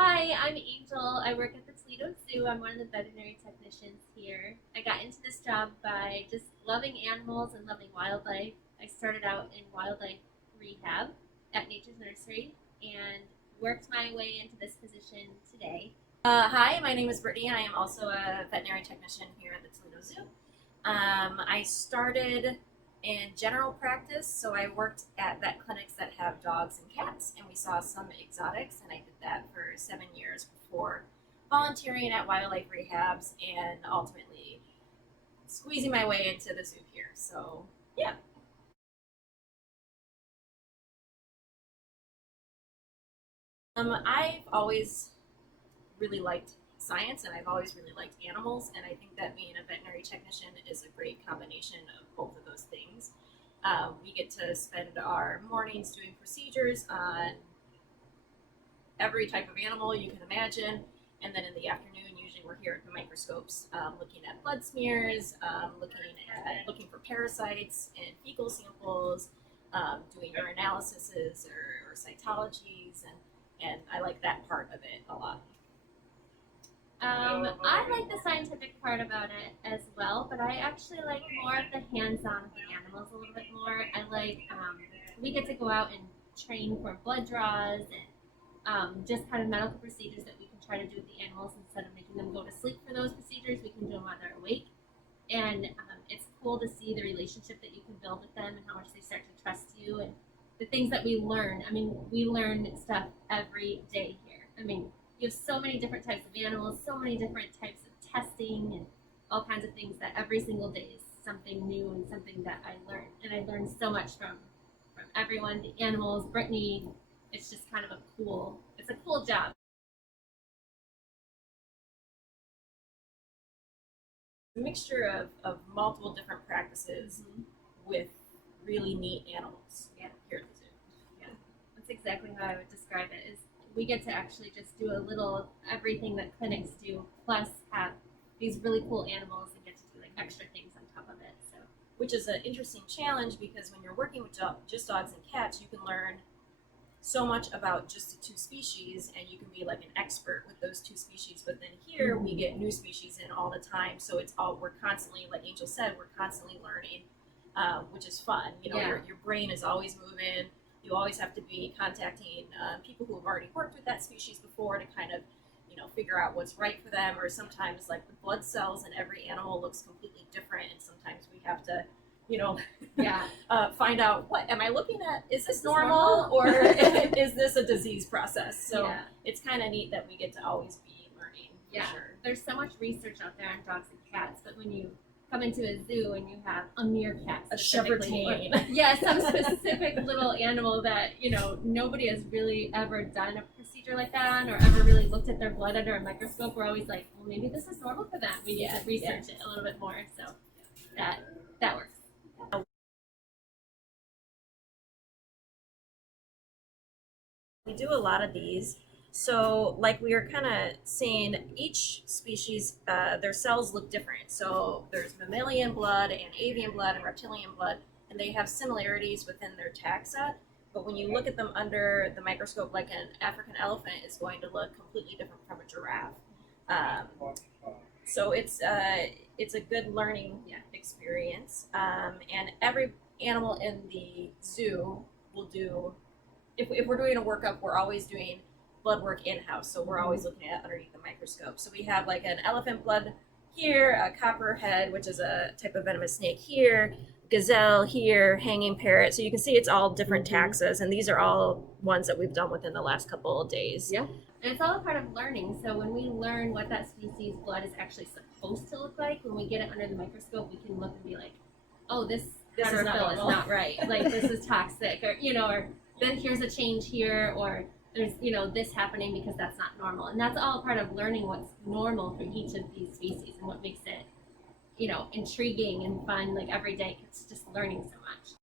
Hi, I'm Angel. I work at the Toledo Zoo. I'm one of the veterinary technicians here. I got into this job by just loving animals and loving wildlife. I started out in wildlife rehab at Nature's Nursery and worked my way into this position today. Hi, my name is Brittney. I am also a veterinary technician here at the Toledo Zoo. I started in general practice, so I worked at vet clinics that have dogs and cats, and we saw some exotics, and I did that for 7 years before volunteering at wildlife rehabs and ultimately squeezing my way into the zoo here. So, yeah. I've always really liked science and I've always really liked animals, and I think that being a veterinary technician is a great combination of both of those things. We get to spend our mornings doing procedures on every type of animal you can imagine, and then in the afternoon usually we're here at the microscopes, looking at blood smears, looking for parasites in fecal samples, doing urinalysis or cytologies, and I like that part of it a lot. I like the scientific part about it as well, but I actually like more of the hands-on with the animals a little bit more. We get to go out and train for blood draws and just kind of medical procedures that we can try to do with the animals instead of making them go to sleep for those procedures. We can do them while they're awake. And it's cool to see the relationship that you can build with them and how much they start to trust you and the things that we learn. I mean, we learn stuff every day here. I mean, you have so many different types of animals, so many different types of testing and all kinds of things that every single day is something new and something that I learn. And I learned so much from everyone, the animals, Brittney. It's just kind of it's a cool job. A mixture of multiple different practices with really neat animals. Yeah. Here at the zoo. Yeah, that's exactly how I would describe it. Is we get to actually just do a little of everything that clinics do, plus have these really cool animals and get to do like extra things on top of it. So, Which is an interesting challenge because when you're working with just dogs and cats, you can learn so much about just the two species, and you can be like an expert with those two species. But then here we get new species in all the time, so we're constantly, like Angel said, we're constantly learning, which is fun. You know, Yeah. your brain is always moving. You always have to be contacting people who have already worked with that species before to kind of, figure out what's right for them. Or sometimes, like the blood cells in every animal looks completely different, and sometimes we have to, yeah, find out, what am I looking at? Is this normal or is this a disease process? So yeah. it's kind of neat that we get to always be learning. For Yeah, sure. there's so much research out there on dogs and cats, but when you come into a zoo and you have a meerkat, A specifically, shepherdine. some specific little animal that nobody has really ever done a procedure like that on, or ever really looked at their blood under a microscope. We're always like, well, maybe this is normal for them. We need to research it a little bit more. So that works. We do a lot of these. So, like we were kind of saying, each species, their cells look different. So, there's mammalian blood and avian blood and reptilian blood, and they have similarities within their taxa. But when you look at them under the microscope, like an African elephant is going to look completely different from a giraffe. So it's a good learning experience. And every animal in the zoo will do. If we're doing a workup, we're always doing blood work in-house, so we're always looking at underneath the microscope. So we have like an elephant blood here, a copperhead, which is a type of venomous snake here, gazelle here, hanging parrot. So you can see it's all different taxas, and these are all ones that we've done within the last couple of days. Yeah. And it's all a part of learning. So when we learn what that species blood is actually supposed to look like, when we get it under the microscope, we can look and be like, oh, this chlorophyll is not right. Like this is toxic, or then here's a change here, or there's this happening because that's not normal. And that's all part of learning what's normal for each of these species and what makes it intriguing and fun, like every day. It's just learning so much.